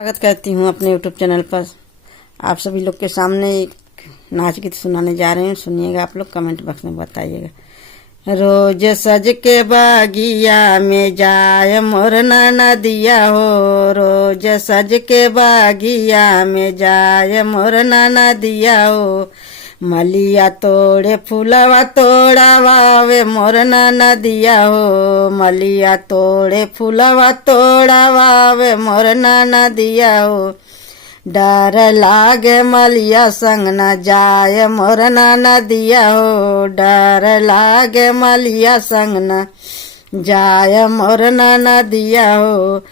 स्वागत करती हूँ अपने यूट्यूब चैनल पर। आप सभी लोग के सामने एक नाच गीत सुनाने जा रहे हैं। सुनिएगा, आप लोग कमेंट बॉक्स में बताइएगा। रोज सज के बागिया में जाय मोर नदिया हो, रोज सज के बागिया में जाय मोर नदिया हो। मलिया तोड़े फूलवा तोड़ावे मोर नदिया हो, मलिया तोड़े फूलवा तोड़ावे मोर नदिया हो। डर लागे मलिया संग न जाय मोर नदिया हो, डर लागे मलिया संग न जाय मोर नदिया हो।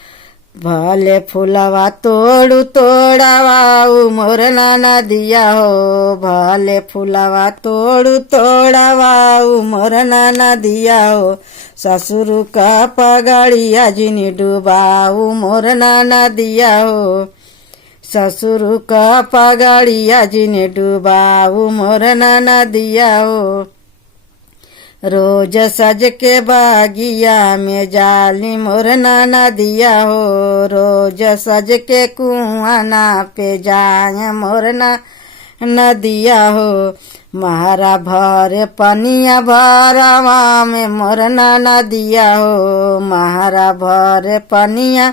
भले फूलवा तोड़ू तोड़ावाऊ मोर नदिया हो, भले फूलवा तोड़ू तोड़ावाऊ मोर नदिया हो। ससुर का पगड़िया जिनी डुबाऊ मोर नदिया हो, ससुर का पगड़िया जिनी डुबाऊ मोर नदिया हो। रोज सज के बागिया में जाली मोर नदिया हो, रोज सज के कुआना पे जाए मोर नदिया हो। महारा भर पनिया भरवा में मोर नदिया हो, महारा भर पनिया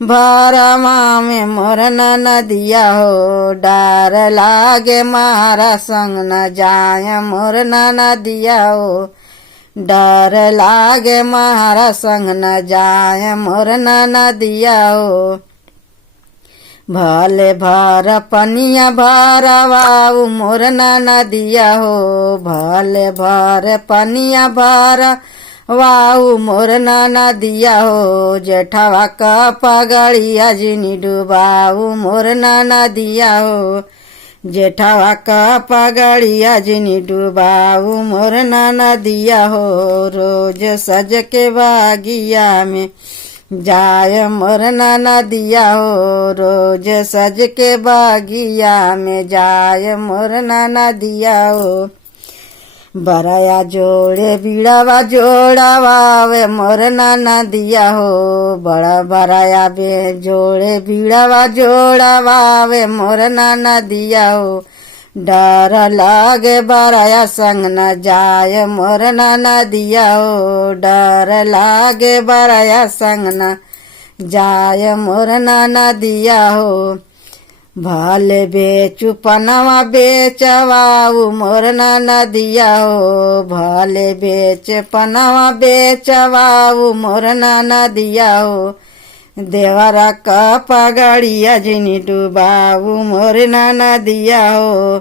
भरवा में मोर नदिया हो। डर लागे महारा संग न जाय मोर नदिया हो, डर लागे महारा संग न जाय मोर नदिया हो। भले भर पनिया भरवाऊ मोर नदिया हो, भले भर पनिया भर वाऊ मोर नदिया हो। जेठवा का पगड़िया जिनी डुबाऊ मोर नदिया हो, जेठवा का पगड़िया जिनी डुबाऊ मोर नदिया हो। रोज सज के बागिया में जाय मोर नदिया हो, रोज सज के बागिया में जाय मोर नदिया हो। बराया जोड़े बीड़ावा जोड़ावे मोर नदिया हो, बड़ा बराया बे जोड़े बीड़ावा जोड़ावे मोर नदिया हो। डर लागे बराया संग न जाय मोर नदिया हो, डर लागे बराया संग न जाय मोर नदिया हो। भले बेचू पनवा बेचवाऊ मोर नदिया हो, भले बेच पनवा बेचवाऊ मोर नदिया हो। देवरा का पगड़िया जिनी डुबाऊ मोर नदिया हो।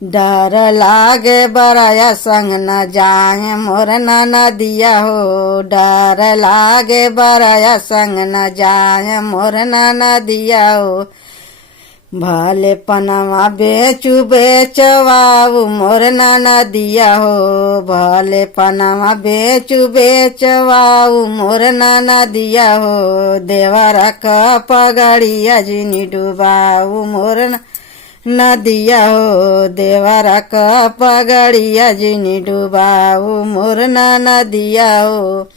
डर लागे बराया संग न जाए मोर नदिया हो, डर लागे बराया संग न जाए मोर नदिया हो। भले पनवा बेचू बेचवाऊ मोर नदिया हो, भले पनवा बेचू बेचवाऊ मोर नदिया हो। देवरा का पगड़िया जिनी डुबाऊ मोर नदिया हो, देवरा का पगड़िया जिनी डुबाऊ मोर नदिया हो।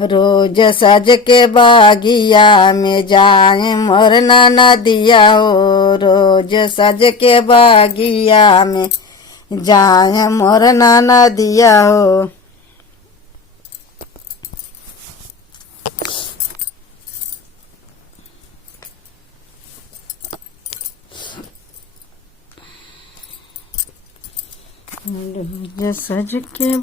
रोज सज के बागिया में जाए मोर नदिया हो, रोज सज के बागिया में जाए मोर नदिया हो। रोज सज के